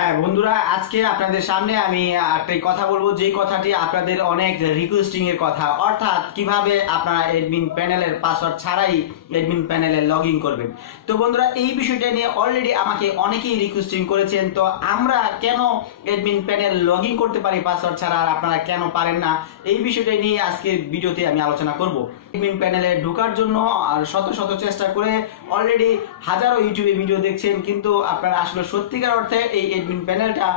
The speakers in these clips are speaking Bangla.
হ্যাঁ বন্ধুরা, আজকে আপনাদের সামনে আমি একটা কথা বলবো, যে কথাটি আপনাদের অনেক রিকোয়েস্টিং এর কথা, অর্থাৎ কিভাবে আপনারা অ্যাডমিন প্যানেলের পাসওয়ার্ড ছাড়াই অ্যাডমিন প্যানেলে লগ ইন করবেন। তো বন্ধুরা, এই বিষয়টা নিয়ে অলরেডি আমাকে অনেকেই রিকোয়েস্টিং করেছেন। তো আমরা কেন অ্যাডমিন প্যানেল লগ ইন করতে পারি পাসওয়ার্ড ছাড়া, আর আপনারা কেন পারেন না, এই বিষয়টা নিয়ে আজকের ভিডিওতে আমি আলোচনা করব। অ্যাডমিন প্যানেলে ঢোকার জন্য আর শত শত চেষ্টা করে অলরেডি হাজারো ইউটিউবে ভিডিও দেখছেন, কিন্তু আপনারা আসলে সত্যিকার অর্থে এই অ্যাডমিন প্যানেলটা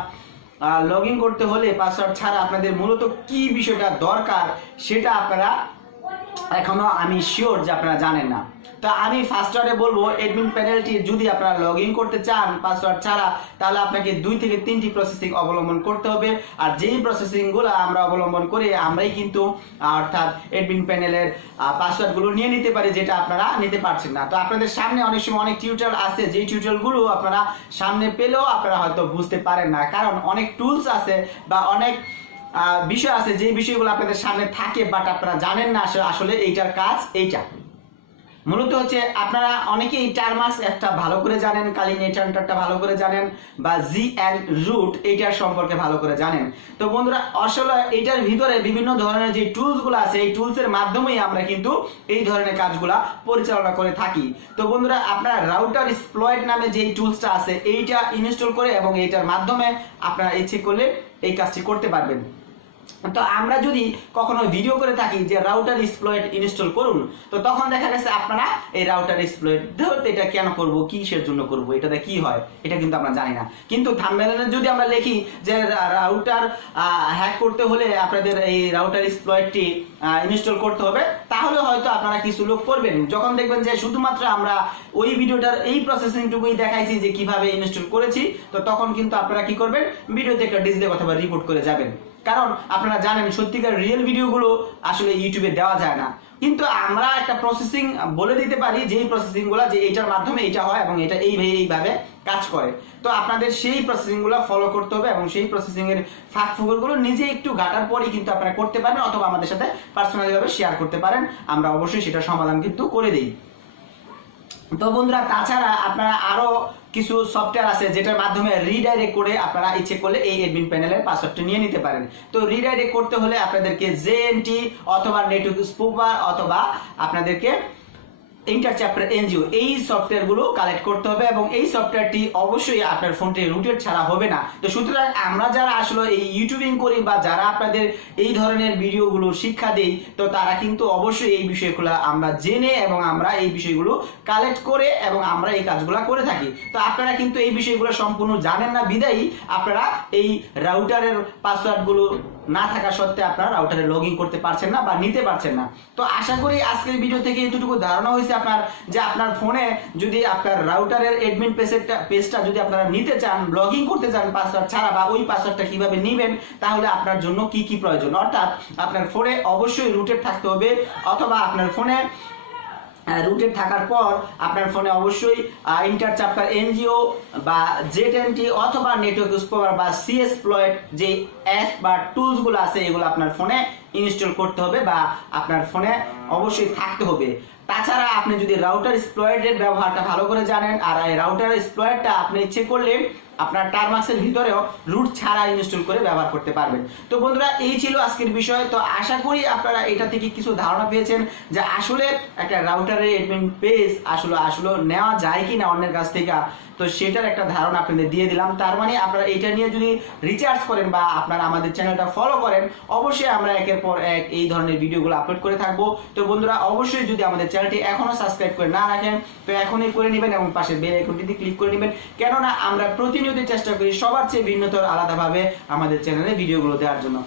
লগ ইন করতে হলে পাসওয়ার্ড ছাড়া আপনাদের মূলত কি বিষয়টা দরকার সেটা আপনারা এখনো আমি শিওর যে আপনারা জানেন না। তো আমি ফার্স্ট ওয়ার্ডে বলবো, অ্যাডমিন প্যানেলটি যদি আপনারা লগ ইন করতে চান পাসওয়ার্ড ছাড়া, তাহলে আপনাকে 2 থেকে 3টি প্রসেসিং অবলম্বন করতে হবে। আর যেই প্রসেসিং গুলো আমরা অবলম্বন করে আমরাই কিন্তু অর্থাৎ অ্যাডমিন প্যানেলের পাসওয়ার্ড গুলো নিয়ে নিতে পারি, যেটা আপনারা নিতে পারছেন না। তো আপনাদের সামনে অনেক সময় অনেক টিউটোরিয়াল আছে, যেই টিউটোরিয়াল গুলো আপনারা সামনে পেলেও আপনারা হয়তো বুঝতে পারেন না, কারণ অনেক টুলস আছে বা অনেক বিষয় আছে যে বিষয়গুলো আপনাদের সামনে থাকে, বাট আপনারা জানেন না আসলে এইটার কাজ এইটা। মূলত হচ্ছে আপনারা অনেকেই টার্মাস একটা ভালো করে জানেন, কালিনেটারটা ভালো করে জানেন, বা জি এন্ড রুট এইটার সম্পর্কে ভালো করে জানেন। তো বন্ধুরা, আসলে এইটার ভিতরে বিভিন্ন ধরনের যে টুলস গুলো আছে, এই টুলস এর মাধ্যমেই আমরা কিন্তু এই ধরনের কাজগুলা পরিচালনা করে থাকি। তো বন্ধুরা, আপনারা রাউটার এক্সপ্লয়েট নামে যে টুলসটা আছে এইটা ইনস্টল করে এবং এইটার মাধ্যমে আপনারা ইচ্ছে করলে এই কাজটি করতে পারবেন। তো আমরা যদি কখনো ভিডিও করে থাকি যে রাউটার এক্সপ্লয়েট ইনস্টল করুন, তো তখন দেখা গেছে আপনারা এই রাউটার এক্সপ্লয়েট ধরতে এটা কেন করব, কিসের জন্য করব, এটাতে কি হয়, এটা কিন্তু আমরা জানি না। কিন্তু থাম্বনেলে যদি আমরা লিখি যে রাউটার হ্যাক করতে হলে আপনাদের এই রাউটার এক্সপ্লয়েটটি ইনস্টল করতে হবে, তাহলে হয়তো আপনারা কিছু লোক করবেন। যখন দেখবেন যে শুধুমাত্র আমরা ওই ভিডিওটার এই প্রসেসিংটুকুই দেখাইছি যে কিভাবে ইনস্টল করেছি, তো তখন কিন্তু আপনারা কি করবেন, ভিডিওতে একটা ডিসলাইক অথবা রিপোর্ট করে যাবেন। কারণ আপনারা জানেন সত্যিকার রিয়েল ভিডিওগুলো আসলে ইউটিউবে দেওয়া যায় না, কিন্তু আমরা একটা প্রসেসিং বলে দিতে পারি, যেই প্রসেসিং গুলা যে এইটার মাধ্যমে এটা হয় এবং এটা এইভাবে কাজ করে। তো আপনাদের সেই প্রসেসিং গুলো ফলো করতে হবে এবং সেই প্রসেসিং এর ফাঁক ফোকর গুলো নিজে একটু ঘাটার পরই কিন্তু আপনারা করতে পারেন, অথবা আমাদের সাথে পার্সোনালি ভাবে শেয়ার করতে পারেন, আমরা অবশ্যই সেটা সমাধান কিন্তু করে দিই। তো বন্ধুরা, তাছাড়া আপনারা আরো কিছু সফটওয়্যার আছে যেটার মাধ্যমে রিডাইরেক্ট করে আপনারা ইচ্ছে করলে এই অ্যাডমিন প্যানেলের পাসওয়ার্ডটা নিয়ে নিতে পারেন। তো রিডাইরেক্ট করতে হলে আপনাদেরকে জেএনটি অথবা নেটওয়ার্ক স্পুফার অথবা আপনাদেরকে ইন্টারচ্যাপ্টার এনজিও এই সফটওয়্যার গুলো কালেক্ট করতে হবে, এবং এই সফটওয়্যারটি অবশ্যই আপনার ফোনটি রুটেড ছাড়া হবে না। তো সুতরাং আমরা যারা আসলে এই ইউটিউবিং করি বা যারা আপনাদের এই ধরনের ভিডিওগুলো শিক্ষা দেই, তো তারা কিন্তু অবশ্যই এই বিষয়গুলো আমরা জেনে এবং আমরা এই বিষয়গুলো কালেক্ট করে এবং আমরা এই কাজগুলো করে থাকি। তো আপনারা কিন্তু এই বিষয়গুলো সম্পূর্ণ জানেন না, বিদায়ী আপনারা এই রাউটারের পাসওয়ার্ড গুলো না থাকা সত্ত্বেও আপনারা রাউটারে লগ ইন করতে পারছেন না বা নিতে পারছেন না। তো আশা করি আজকের ভিডিও থেকে এতটুকু ধারণা হয়েছে আপনার, যে আপনার ফোনে যদি আপনার রাউটারের অ্যাডমিন পেজটা যদি আপনারা নিতে চান, লগ ইন করতে চান পাসওয়ার্ড ছাড়া, বা ওই পাসওয়ার্ডটা কিভাবে নেবেন, তাহলে আপনার জন্য কি কি প্রয়োজন, অর্থাৎ আপনার ফোনে অবশ্যই রুটেড থাকতে হবে, অথবা আপনার ফোনে রুটেড থাকার পর আপনার ফোনে অবশ্যই ইন্টারচ্যাপ্টার এনজিও বা জেএনটি অথবা নেটওয়ার্ক স্পুফার বা সিএসপ্লয়েট যে অ্যাপ বা টুলস গুলো আছে, এগুলো আপনার ফোনে ইনস্টল করতে হবে বা আপনার ফোনে অবশ্যই থাকতে হবে। তাছাড়া আপনি যদি রাউটার এক্সপ্লয়েটের ব্যবহারটা ভালো করে জানেন, আর এই রাউটার এক্সপ্লয়েটটা আপনি ইচ্ছে করলে আপনার টার্মাক্সের ভিতরেও রুট ছাড়া ইনস্টল করে ব্যবহার করতে পারবেন। তো বন্ধুরা, এই ছিল আজকের বিষয়। তো আশা করি আপনারা এটা থেকে কিছু ধারণা পেয়েছেন যে আসলে একটা রাউটারের অ্যাডমিন পেজ আসলে নেওয়া যায় কিনা অন্যের কাছ থেকে, তো সেটার একটা ধারণা আপনাদের দিয়ে দিলাম। তার মানে আপনারা এটা নিয়ে যদি রিচার্জ করেন বা আপনারা আমাদের চ্যানেলটা ফলো করেন, অবশ্যই আমরা একের পর এক এই ধরনের ভিডিওগুলো আপলোড করে থাকবো। তো বন্ধুরা, অবশ্যই যদি আমাদের চ্যানেলটি এখনো সাবস্ক্রাইব করে না রাখেন, তো এখনই করে নেবেন এবং পাশে বেল আইকনটিতে ক্লিক করে নেবেন, কেননা আমরা প্রতিনিয়ত চেষ্টা করি সবার চেয়ে ভিন্নতর আলাদাভাবে আমাদের চ্যানেলে ভিডিওগুলো দেওয়ার জন্য।